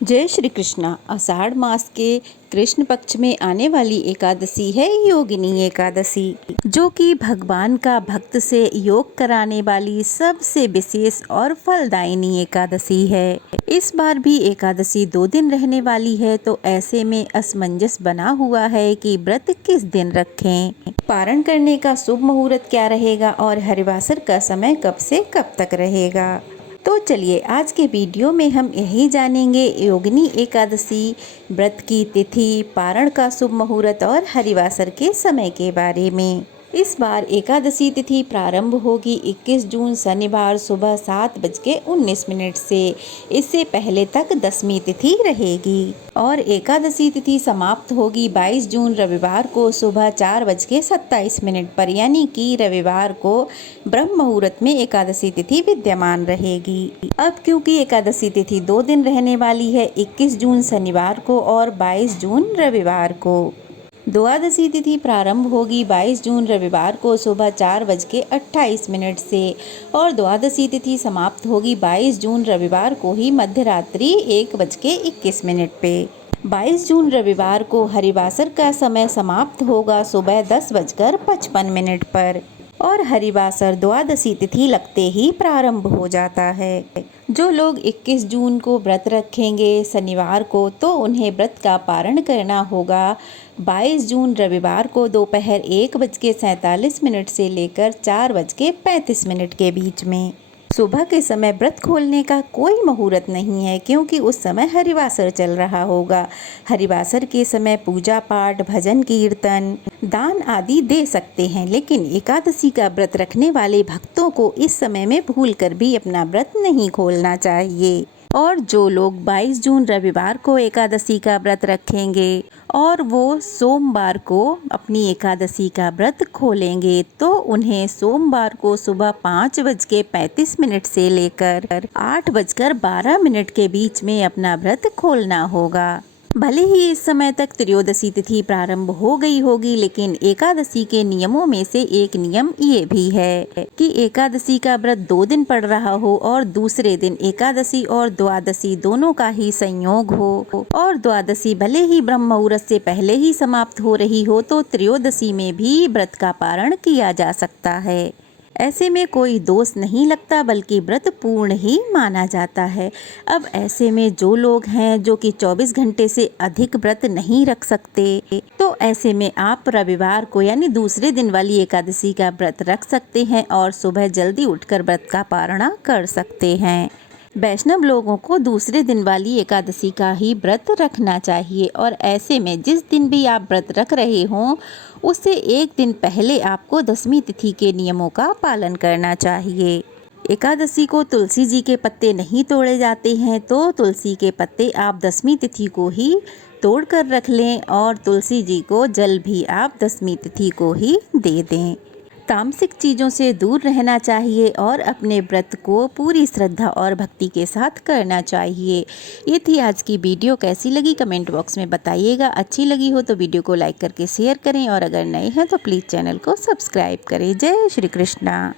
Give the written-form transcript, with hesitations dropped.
जय श्री कृष्णा। आषाढ़ मास के कृष्ण पक्ष में आने वाली एकादशी है योगिनी एकादशी, जो कि भगवान का भक्त से योग कराने वाली सबसे विशेष और फलदायिनी एकादशी है। इस बार भी एकादशी 2 दिन रहने वाली है, तो ऐसे में असमंजस बना हुआ है कि व्रत किस दिन रखें, पारण करने का शुभ मुहूर्त क्या रहेगा और हरिवासर का समय कब से कब तक रहेगा। तो चलिए आज के वीडियो में हम यही जानेंगे योगिनी एकादशी व्रत की तिथि, पारण का शुभ मुहूर्त और हरिवासर के समय के बारे में। इस बार एकादशी तिथि प्रारंभ होगी 21 जून शनिवार सुबह 7:19 से। इससे पहले तक दशमी तिथि रहेगी और एकादशी तिथि समाप्त होगी 22 जून रविवार को सुबह 4:27 पर, यानी कि रविवार को ब्रह्म मुहूर्त में एकादशी तिथि विद्यमान रहेगी। अब क्योंकि एकादशी तिथि 2 दिन रहने वाली है, 21 जून शनिवार को और 22 जून रविवार को। द्वादशी तिथि प्रारंभ होगी 22 जून रविवार को सुबह 4:28 से और द्वादशी तिथि समाप्त होगी 22 जून रविवार को ही मध्यरात्रि 1:21 पे। 22 जून रविवार को हरिवासर का समय समाप्त होगा सुबह 10:55 पर और हरिवासर द्वादशी तिथि लगते ही प्रारंभ हो जाता है। जो लोग 21 जून को व्रत रखेंगे शनिवार को, तो उन्हें व्रत का पारण करना होगा 22 जून रविवार को दोपहर 1:47 से लेकर 4:35 के बीच में। सुबह के समय व्रत खोलने का कोई मुहूर्त नहीं है, क्योंकि उस समय हरिवासर चल रहा होगा। हरिवासर के समय पूजा पाठ, भजन कीर्तन, दान आदि दे सकते हैं, लेकिन एकादशी का व्रत रखने वाले भक्तों को इस समय में भूलकर भी अपना व्रत नहीं खोलना चाहिए। और जो लोग 22 जून रविवार को एकादशी का व्रत रखेंगे और वो सोमवार को अपनी एकादशी का व्रत खोलेंगे, तो उन्हें सोमवार को सुबह 5:35 से लेकर 8:12 के बीच में अपना व्रत खोलना होगा। भले ही इस समय तक त्रयोदशी तिथि प्रारंभ हो गई होगी, लेकिन एकादशी के नियमों में से एक नियम ये भी है कि एकादशी का व्रत 2 दिन पड़ रहा हो और दूसरे दिन एकादशी और द्वादशी दोनों का ही संयोग हो, और द्वादशी भले ही ब्रह्म मुहूर्त से पहले ही समाप्त हो रही हो, तो त्रयोदशी में भी व्रत का पारण किया जा सकता है। ऐसे में कोई दोष नहीं लगता, बल्कि व्रत पूर्ण ही माना जाता है। अब ऐसे में जो लोग हैं जो कि 24 घंटे से अधिक व्रत नहीं रख सकते, तो ऐसे में आप रविवार को यानी दूसरे दिन वाली एकादशी का व्रत रख सकते हैं और सुबह जल्दी उठकर व्रत का पारण कर सकते हैं। वैष्णव लोगों को दूसरे दिन वाली एकादशी का ही व्रत रखना चाहिए, और ऐसे में जिस दिन भी आप व्रत रख रहे हों उससे एक दिन पहले आपको दशमी तिथि के नियमों का पालन करना चाहिए। एकादशी को तुलसी जी के पत्ते नहीं तोड़े जाते हैं, तो तुलसी के पत्ते आप दशमी तिथि को ही तोड़ कर रख लें और तुलसी जी को जल भी आप दशमी तिथि को ही दे दें। तामसिक चीज़ों से दूर रहना चाहिए और अपने व्रत को पूरी श्रद्धा और भक्ति के साथ करना चाहिए। ये थी आज की वीडियो। कैसी लगी कमेंट बॉक्स में बताइएगा। अच्छी लगी हो तो वीडियो को लाइक करके शेयर करें और अगर नए हैं तो प्लीज़ चैनल को सब्सक्राइब करें। जय श्री कृष्णा।